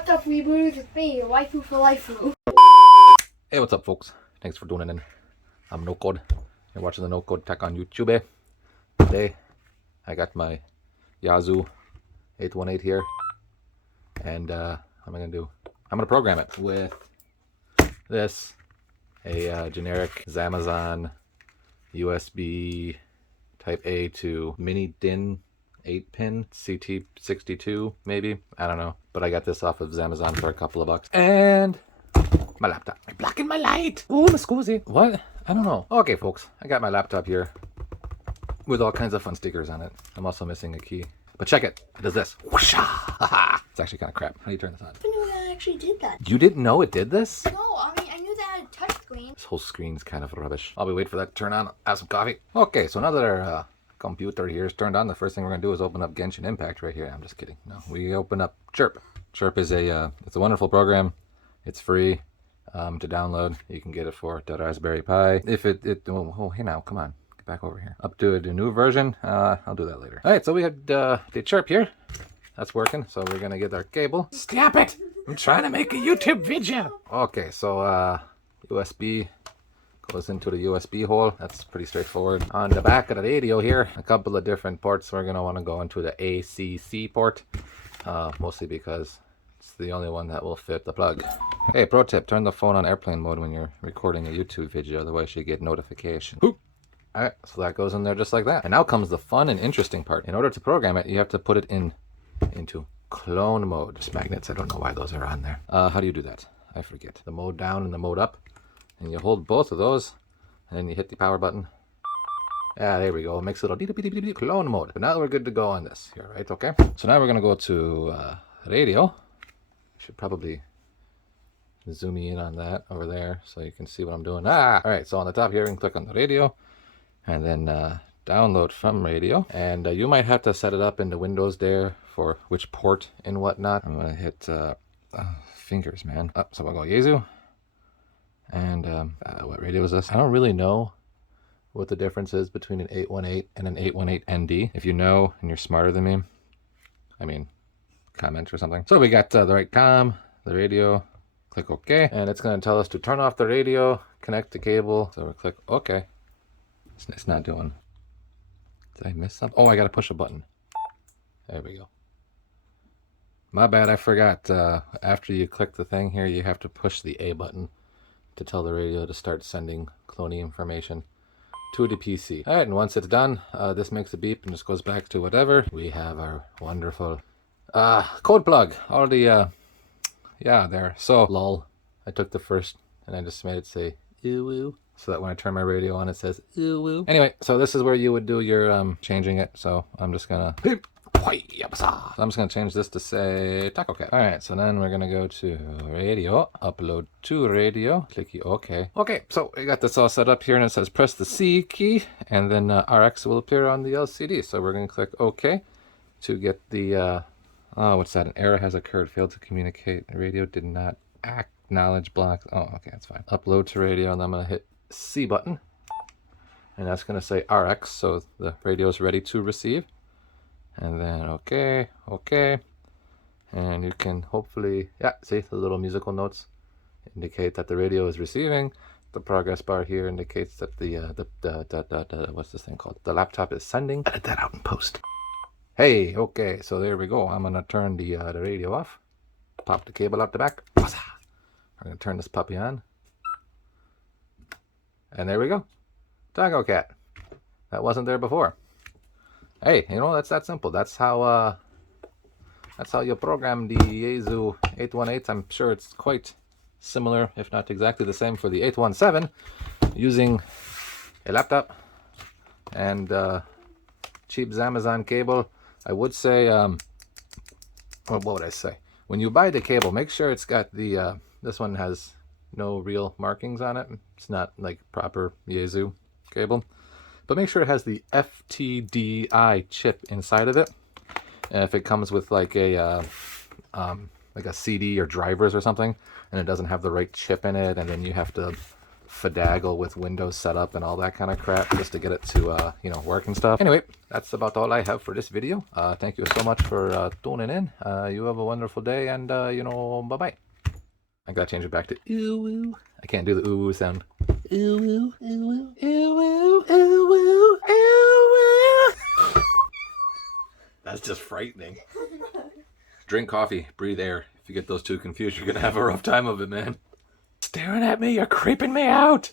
What's up, Weeboos? It's me, your waifu for lifeu. Hey, what's up, folks? Thanks for tuning in. I'm No Code. You're watching the TheNoCodeTech on YouTube. Today, I got my Yaesu FT-818 here, and I'm gonna program it with this, a generic Amazon USB Type A to mini DIN 8-pin CT62, maybe, I don't know, but I got this off of Amazon for a couple of bucks. And my laptop. I'm blocking my light. Oh, my scusi. What? I don't know. Okay, folks, I got my laptop here with all kinds of fun stickers on it. I'm also missing a key, but check it. It does this. Whoosha! It's actually kind of crap. How do you turn this on? I didn't know that actually did that. You didn't know it did this? No, I mean, I knew that had a touchscreen. This whole screen's kind of rubbish. I'll be waiting for that to turn on. Have some coffee. Okay, so now that our computer here is turned on, the first thing we're gonna do is open up Genshin Impact right here. I'm just kidding. No, we open up Chirp. Chirp is it's a wonderful program. It's free to download. You can get it for the Raspberry Pi. If oh, hey now, come on, get back over here. Up to the new version. I'll do that later. All right, so we had the Chirp here. That's working. So we're gonna get our cable. Stop it! I'm trying to make a YouTube video. Okay, so USB goes into the USB hole. That's pretty straightforward. On the back of the radio here, a couple of different ports. We're gonna want to go into the ACC port, mostly because it's the only one that will fit the plug. Hey, pro tip, turn the phone on airplane mode when you're recording a YouTube video, otherwise you get notification. Alright, so that goes in there just like that. And now comes the fun and interesting part. In order to program it, you have to put it into clone mode. Just magnets, I don't know why those are on there. How do you do that? I forget. The mode down and the mode up. And you hold both of those, and then you hit the power button. Yeah, there we go. It makes a little clone mode. But now we're good to go on this here, right? Okay. So now we're gonna go to radio. Should probably zoom in on that over there so you can see what I'm doing. All right. So on the top here, you can click on the radio, and then download from radio. And you might have to set it up in the Windows there for which port and whatnot. I'm gonna hit fingers, man. So we'll go Yaesu. And what radio is this? I don't really know what the difference is between an 818 and an 818ND. If you know and you're smarter than me, I mean, comment or something. So we got the right comm, the radio, click OK. And it's going to tell us to turn off the radio, connect the cable. So we click OK. It's not doing. Did I miss something? Oh, I got to push a button. There we go. My bad, I forgot. After you click the thing here, you have to push the A button to tell the radio to start sending cloning information to the PC. All right, and once it's done, this makes a beep and just goes back to whatever. We have our wonderful code plug. Already, yeah, there. So, lol, I took the first and I just made it say ooh woo, so that when I turn my radio on, it says ooh woo. Anyway, so this is where you would do your changing it. So I'm just gonna change this to say TacoCat. All right, so then we're gonna go to radio, upload to radio, clicky OK. Okay, so we got this all set up here, and it says press the C key, and then RX will appear on the LCD. So we're gonna click OK to get the oh, what's that? An error has occurred. Failed to communicate. The radio did not acknowledge blocks. Oh, okay, that's fine. Upload to radio, and I'm gonna hit C button, and that's gonna say RX, so the radio is ready to receive. And then OK, and you can hopefully, yeah, see the little musical notes indicate that the radio is receiving. The progress bar here indicates that the what's this thing called? The laptop is sending. Edit that out in post. Hey, okay, so there we go. I'm gonna turn the radio off. Pop the cable out the back. We're gonna turn this puppy on, and there we go. TacoCat. That wasn't there before. Hey, you know, that's that simple. That's how you program the Yaesu 818. I'm sure it's quite similar, if not exactly the same, for the 817, using a laptop and cheap Amazon cable. I would say, what would I say? When you buy the cable, make sure it's got the, this one has no real markings on it. It's not like proper Yaesu cable. But make sure it has the FTDI chip inside of it. And if it comes with like a CD or drivers or something, and it doesn't have the right chip in it, and then you have to finagle with Windows setup and all that kind of crap just to get it to, you know, work and stuff. Anyway, that's about all I have for this video. Thank you so much for tuning in. You have a wonderful day, and, you know, bye-bye. I gotta change it back to ooh-woo. I can't do the ooh-woo sound. Ooh-woo, ooh-woo, ooh-woo, ooh-woo, ooh-woo. That's just frightening. Drink coffee, breathe air. If you get those two confused, you're gonna have a rough time of it, man. Staring at me, you're creeping me out.